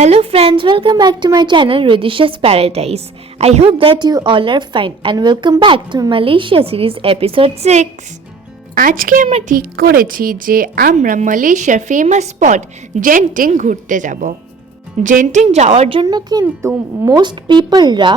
Hello friends, welcome back to my channel Ridisha's Paradise. I hope that you all are fine and welcome back to Malaysia series episode 6. আজকে আমরা ঠিক করেছি যে আমরা মালয়েশিয়ার famous spot Genting ঘুরতে যাব। জেন্টিং যাওয়ার জন্য কিন্তু মোস্ট পিপলরা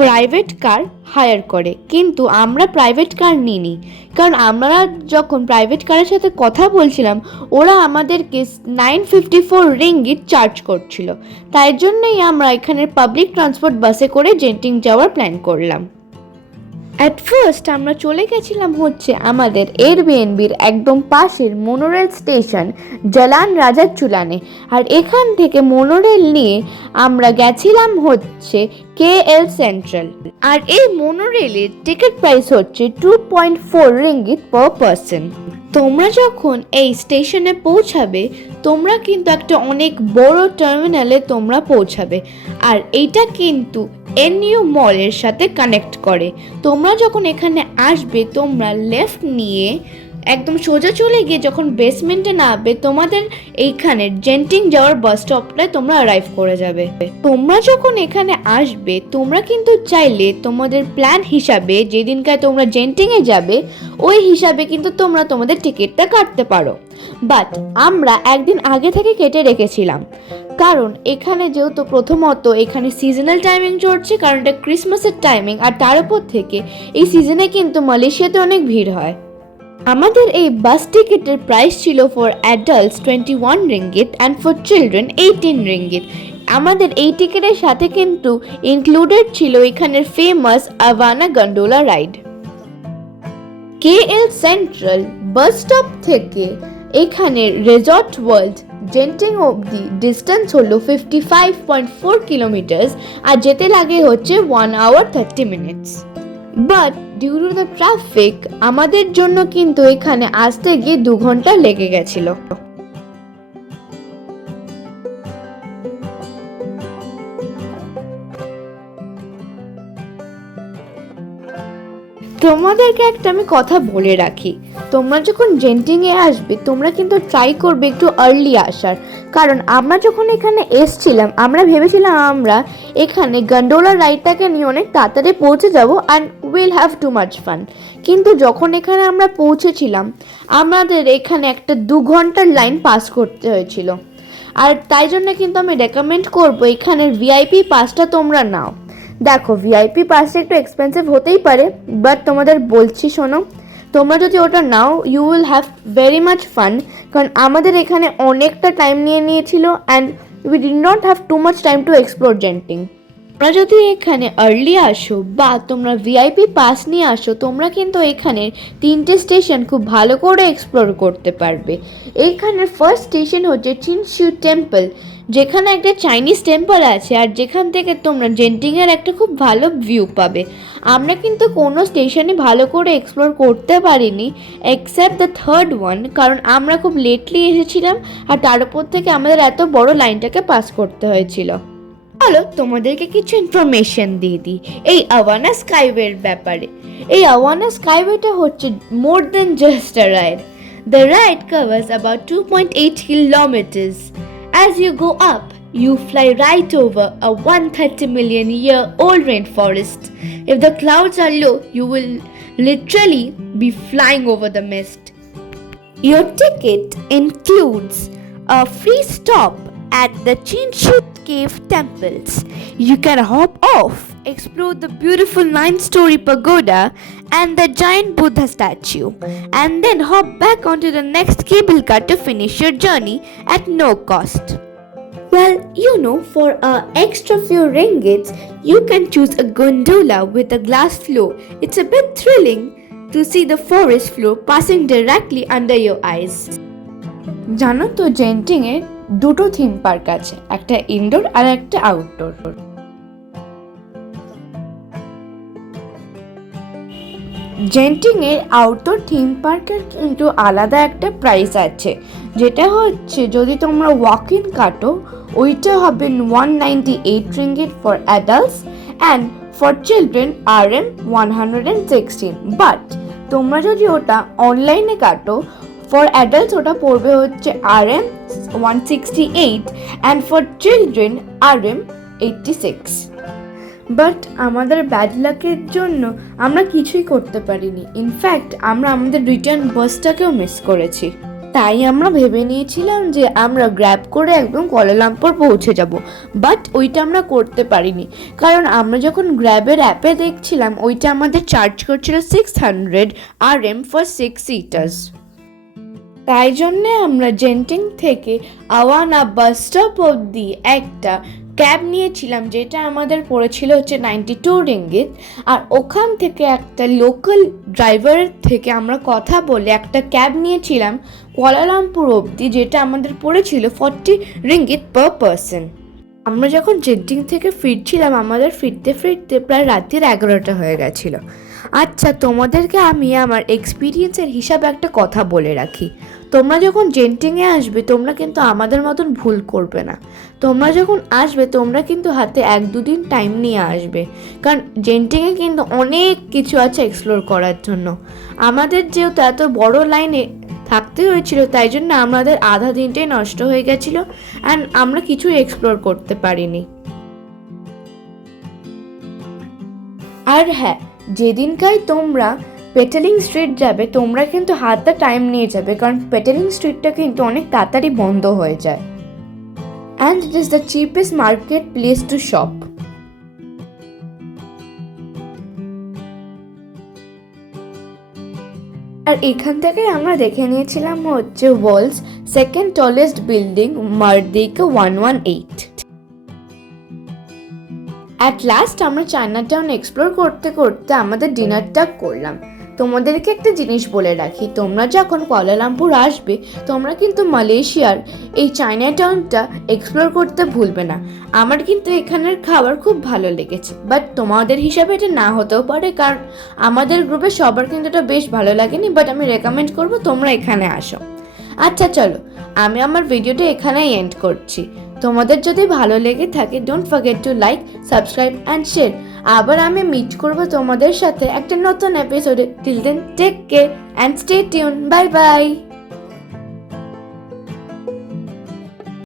প্রাইভেট কার হায়ার করে, কিন্তু আমরা প্রাইভেট কার নিইনি, কারণ আমরা যখন প্রাইভেট কারের সাথে কথা বলছিলাম ওরা আমাদেরকে 954 রিঙ্গিট চার্জ করছিল। তাই জন্যই আমরা এখানের পাবলিক ট্রান্সপোর্ট বাসে করে জেন্টিং যাওয়ার প্ল্যান করলাম। অ্যাট ফার্স্ট আমরা চলে গেছিলাম হচ্ছে আমাদের এয়ারবিএনবির একদম পাশের মোনোরেল স্টেশন জালান রাজা চুলানে, আর এখান থেকে মোনোরেল নিয়ে আমরা গেছিলাম হচ্ছে KL সেন্ট্রাল। আর এই মোনোরেলের টিকিট প্রাইস হচ্ছে 2.4 রিঙ্গিট পার পারসন। তোমরা যখন এই স্টেশনে পৌঁছাবে তোমরা কিন্তু একটা অনেক বড় টার্মিনালে তোমরা পৌঁছাবে, আর এইটা কিন্তু NU মলের সাথে কানেক্ট করে। তোমরা যখন এখানে আসবে তোমরা লেফট নিয়ে একদম সোজা চলে গিয়ে যখন বেসমেন্টে নামবে তোমাদের এইখানে জেন্টিং যাওয়ার বাস স্টপটায় তোমরা অ্যারাইভ করে যাবে। তোমরা যখন এখানে আসবে তোমরা কিন্তু চাইলে তোমাদের প্ল্যান হিসাবে যেদিনকায় তোমরা জেন্টিংয়ে যাবে ওই হিসাবে কিন্তু তোমরা তোমাদের টিকিটটা কাটতে পারো, বাট আমরা একদিন আগে থেকে কেটে রেখেছিলাম, কারণ এখানে যেহেতু প্রথমত এখানে সিজনাল টাইমিং চলছে, কারণ এটা ক্রিসমাসের টাইমিং, আর তার উপর থেকে এই সিজনে কিন্তু মালয়েশিয়াতে অনেক ভিড় হয়। আমাদের এই বাস টিকিটের প্রাইস ছিল for adults 21 ringgit and for children 18 ringgit. আমাদের এই টিকিটের সাথে কিন্তু ইনক্লুডেড ছিল এখানের famous Awana gondola ride. KL central bus stop থেকে এখানে রিসর্ট ওয়ার্ল্ড জেন্টিং অবধি ডিস্টেন্স হলো 55.4 কিলোমিটার্স, আর যেতে লাগে হচ্ছে 1 hour 30 minutes। But due to the traffic আমাদের জন্য কিন্তু এখানে আসতে গিয়ে 2 ঘন্টা লেগে গেছিল। তোমাদেরকে একটা আমি কথা বলে রাখি, তোমরা যখন জেন্টিংয়ে আসবে তোমরা কিন্তু ট্রাই করবে একটু আর্লি আসার, কারণ আমরা যখন এখানে এসছিলাম আমরা ভেবেছিলাম আমরা এখানে গন্ডোলা রাইডটাকে নিয়ে অনেক তাড়াতাড়ি পৌঁছে যাব and will have too much fun, কিন্তু যখন এখানে আমরা পৌঁছেছিলাম আমাদের এখানে একটা 2 ঘন্টার লাইন পাস করতে হয়েছিল। আর তাই জন্য কিন্তু আমি রেকমেন্ড করবো এখানের VIP পাসটা তোমরা নাও। দেখো VIP পাসটা একটু এক্সপেন্সিভ হতেই পারে, বাট তোমাদের বলছি শোনো, তোমরা যদি ওটা নাও you will have very much fun, কারণ আমাদের এখানে অনেকটা টাইম নিয়েছিল and we did not have too much time to explore Genting. তোমরা যদি এখানে আর্লি আসো বা তোমরা VIP পাস নিয়ে আসো তোমরা কিন্তু এখানে 3টে স্টেশন খুব ভালো করে এক্সপ্লোর করতে পারবে। এইখানের ফার্স্ট স্টেশন হচ্ছে চিনশিউ টেম্পল, যেখানে একটা চাইনিজ টেম্পল আছে, আর যেখান থেকে তোমরা জেন্টিংয়ের একটা খুব ভালো ভিউ পাবে। আমরা কিন্তু কোনো স্টেশনে ভালো করে এক্সপ্লোর করতে পারিনি এক্সেপ্ট দ্য থার্ড ওয়ান, কারণ আমরা খুব লেটলি এসেছিলাম আর তার উপর থেকে আমাদের এত বড় লাইনটাকে পাস করতে হয়েছিল। চলো তোমাদেরকে কিছু ইনফরমেশন দিয়ে দিই এই আভানা স্কাইওয়ের ব্যাপারে। এই আভানা স্কাইওয়েটা হচ্ছে more than just a ride. The ride covers about 2.8 kilometers. As you go up, you fly right over a 130 million year old rainforest. If the clouds are low, you will literally be flying over the mist. Your ticket includes a free stop at the Chinshu Cave temples. You can hop off, explore the beautiful 9-story pagoda and the giant Buddha statue, and then hop back onto the next cable car to finish your journey at no cost. Well, you know, for an extra few ringgits, you can choose a gondola with a glass floor. It's a bit thrilling to see the forest floor passing directly under your eyes. জানো তো জেন্টিংয়ে 2টো theme park আছে, একটা indoor আর একটা outdoor. জেন্টিংয়ের outdoor theme পার্কের কিন্তু আলাদা একটা price আছে, যেটা হচ্ছে যদি তোমরা ওয়াক ইন কাটো ওইটা হবে 198 ringgit for adults and for children RM 116। But তোমরা যদি ওটা অনলাইনে কাটো ফর অ্যাডাল্টস ওটা পড়বে হচ্ছে RM 168 and for children RM 86. But আমাদের ব্যাড লাকের জন্য আমরা কিছুই করতে পারিনি। ইনফ্যাক্ট আমরা আমাদের রিটার্ন বাসটাকেও মিস করেছি। তাই আমরা ভেবে নিয়েছিলাম যে আমরা গ্র্যাব করে একদম কুয়ালালামপুর পৌঁছে যাব, বাট ওইটা আমরা করতে পারিনি, কারণ আমরা যখন গ্র্যাবের অ্যাপে দেখছিলাম ওইটা আমাদের চার্জ করছিল 600 RM ফর 6 সিটার্স। তাই জন্যে আমরা জেন্টিং থেকে আওয়ানা বাস স্টপ অবধি একটা ক্যাব নিয়েছিলাম, যেটা আমাদের পড়েছিল হচ্ছে 92 রিঙ্গিত। আর ওখান থেকে একটা লোকাল ড্রাইভারের থেকে আমরা কথা বলে একটা ক্যাব নিয়েছিলাম কুয়ালালামপুর অবধি, যেটা আমাদের পড়েছিল 40 রিঙ্গিত পার পারসন। আমরা যখন জেন্টিং থেকে ফিরছিলাম আমাদের ফিরতে ফিরতে প্রায় রাত্রির 11টা হয়ে গেছিলো। আচ্ছা, তোমাদেরকে আমি আমার এক্সপিরিয়েন্সের হিসাবে একটা কথা বলে রাখি। তোমরা যখন জেন্টিংয়ে আসবে তোমরা কিন্তু আমাদের মতন ভুল করবে না। তোমরা যখন আসবে তোমরা কিন্তু হাতে 1-2 দিন টাইম নিয়ে আসবে, কারণ জেন্টিংয়ে কিন্তু অনেক কিছু আছে এক্সপ্লোর করার জন্য। আমাদের যেহেতু এত বড় লাইনে থাকতে হয়েছিল তাই জন্য আমাদের আধা দিনটাই নষ্ট হয়ে গেছিলো অ্যান্ড আমরা কিছুই এক্সপ্লোর করতে পারিনি। আর হ্যাঁ, যেদিনকাই তোমরা পেটালিং স্ট্রিট যাবে তোমরা কিন্তু হাতে টাইম নিয়ে যাবে, কারণ পেটালিং স্ট্রিটটা কিন্তু অনেক তাড়াতাড়ি বন্ধ হয়ে যায় and it is the cheapest market place to shop. আর এখান থেকে আমরা দেখে নিয়েছিলাম হচ্ছে world's second tallest building Merdeka 118। At last আমরা চায়না টাউন এক্সপ্লোর করতে করতে আমাদের ডিনারটা করলাম। তোমাদেরকে একটা জিনিস বলে রাখি, তোমরা যখন কুয়ালালামপুর আসবে তোমরা কিন্তু মালয়েশিয়ার এই চায়না টাউনটা এক্সপ্লোর করতে ভুলবে না। আমার কিন্তু এখানের খাবার খুব ভালো লেগেছে, বাট তোমাদের হিসাবে এটা না হতেও পারে, কারণ আমাদের গ্রুপে সবার কিন্তু এটা বেশ ভালো লাগেনি, বাট আমি রেকমেন্ড করবো তোমরা এখানে আসো। আচ্ছা চলো, আমি আমার ভিডিওটা এখানেই এন্ড করছি। তোমাদের যদি ভালো লেগে থাকে don't forget to like, subscribe and share. আবার আমি মিট করবো তোমাদের সাথে একটা নতুন এপিসোডে। Till then take care and stay tune. Bye by.